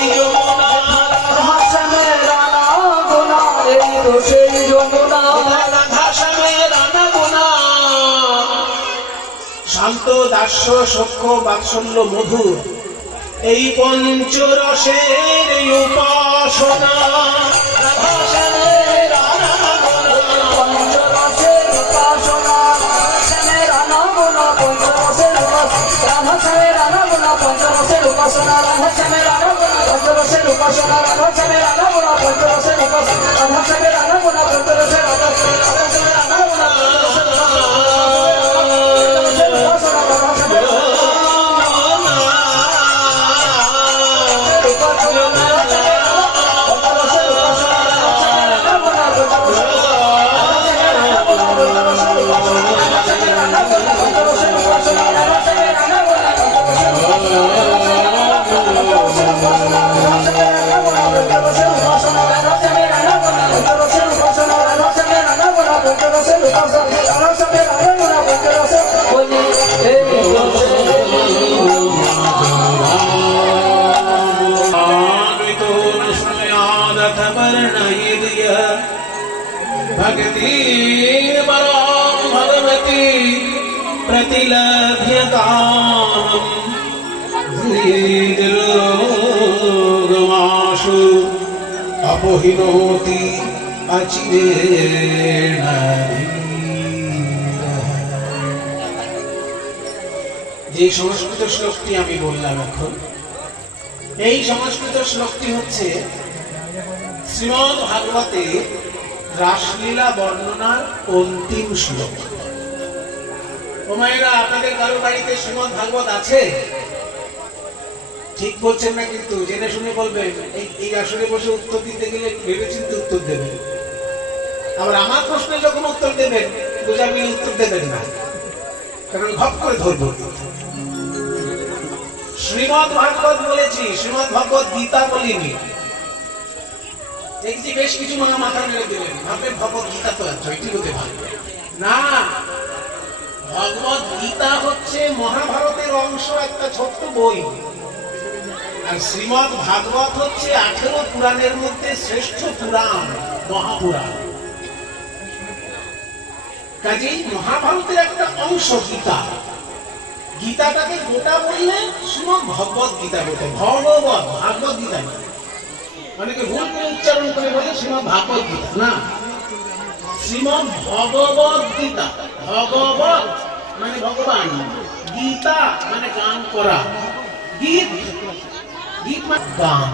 সেই যমুনা, রাধা শ্যামের আনাগোনা, এই তো সেই যমুনা, রাধা শ্যামের আনাগোনা। শান্ত দাস্য সখ্য বাৎসল্য মধুর এই পঞ্চরসের উপাসনা, রাধা শ্যামের আনাগোনা, পঞ্চরসের উপাসনা, রাধা শ্যামের আনাগোনা, পঞ্চরসের উপাসনা, রাধা শ্যামের আনাগোনা, পঞ্চরসের উপাসনা, রাধা শ্যামের আনাগোনা, পঞ্চরসের উপাসনা, রাধা শ্যামের আনাগোনা, পঞ্চরসের উপাসনা, রাধা শ্যামের আনাগোনা, পঞ্চরসের উপাসনা, রাধা শ্যামের আনাগোনা, भक्ति परां भगवती प्रतिलभ्य कामं दीर्घमाशु अपोहिनोति अचिरेण। যে সংস্কৃত শ্লোকটি আমি বললাম এখন, এই সংস্কৃত শ্লোকটি হচ্ছে শ্রীমদ্ ভাগবতে রাসলীলা বর্ণনার অন্তিম শ্লোক। ও মায়েরা, আপনাদের কারো বাড়িতে শ্রীমদ্ ভাগবত আছে? ঠিক বলছেন না কিন্তু, জেনে শুনে বলবেন। এই আসরে বসে উত্তর দিতে গেলে ভেবেচিন্তে উত্তর দেবেন। আবার আমার প্রশ্নে যখন উত্তর দেবেন, বোঝা মিলে উত্তর দেবেন না, কারণ ঘপ করে ধরব। শ্রীমদ্ ভাগবত বলেছি, শ্রীমদ্ ভাগবত গীতা বলিনি। দেখছি বেশ কিছু মাথা মেরে দিলেন, ভাববেন ভগবত গীতা তো জয়টি হতে পারে না। ভগবত গীতা হচ্ছে মহাভারতের অংশ, একটা ছোট্ট বই। আর শ্রীমদ্ ভাগবত হচ্ছে 18 পুরাণের মধ্যে শ্রেষ্ঠ পুরাণ, মহাপুরাণ। কাজেই মহাভারতের একটা অংশ গীতা। গীতাটাকে গোটা বললে শ্রীমদ্ ভগবত গীতা বলতে, ভগবত ভাগবত গীতা না। অনেকে ভুল করে উচ্চারণ করে বলে শ্রীমদ্ ভাগবত গীতা, না, শ্রীমদ্ ভগবত গীতা। ভগবত মানে ভগবান, গীতা মানে গান করা, গীত, গীত মানে গান।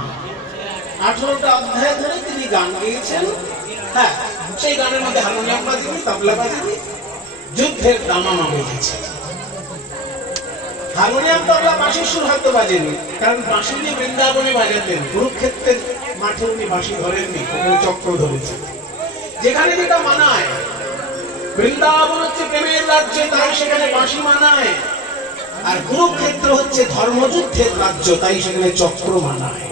18টা অধ্যায় ধরে তিনি গান গেয়েছেন। হ্যাঁ, সেই গানের মধ্যে হারমোনিয়াম বাজিয়ে, তবলা বাজিয়ে যুদ্ধের দামামা বেজেছে। হারমোনিয়াম, তবলা, বাঁশির সুর হয়তো বাজেনি, কারণ বাঁশি নিয়ে বৃন্দাবনে বাজাতেন। কুরুক্ষেত্রের মাঠে উনি বাঁশি ধরেননি, ওখানে চক্র ধরেছেন। যেখানে যেটা মানায়, বৃন্দাবন হচ্ছে প্রেমের রাজ্য, তাই সেখানে বাঁশি মানায়। আর কুরুক্ষেত্র হচ্ছে ধর্মযুদ্ধের রাজ্য, তাই সেখানে চক্র মানায়।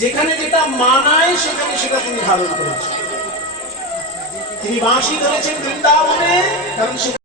যেখানে যেটা মানায় সেখানে সেটা তিনি ধারণ করেছেন। তিনি বাঁশি ধরেছেন বৃন্দাবনে, কারণ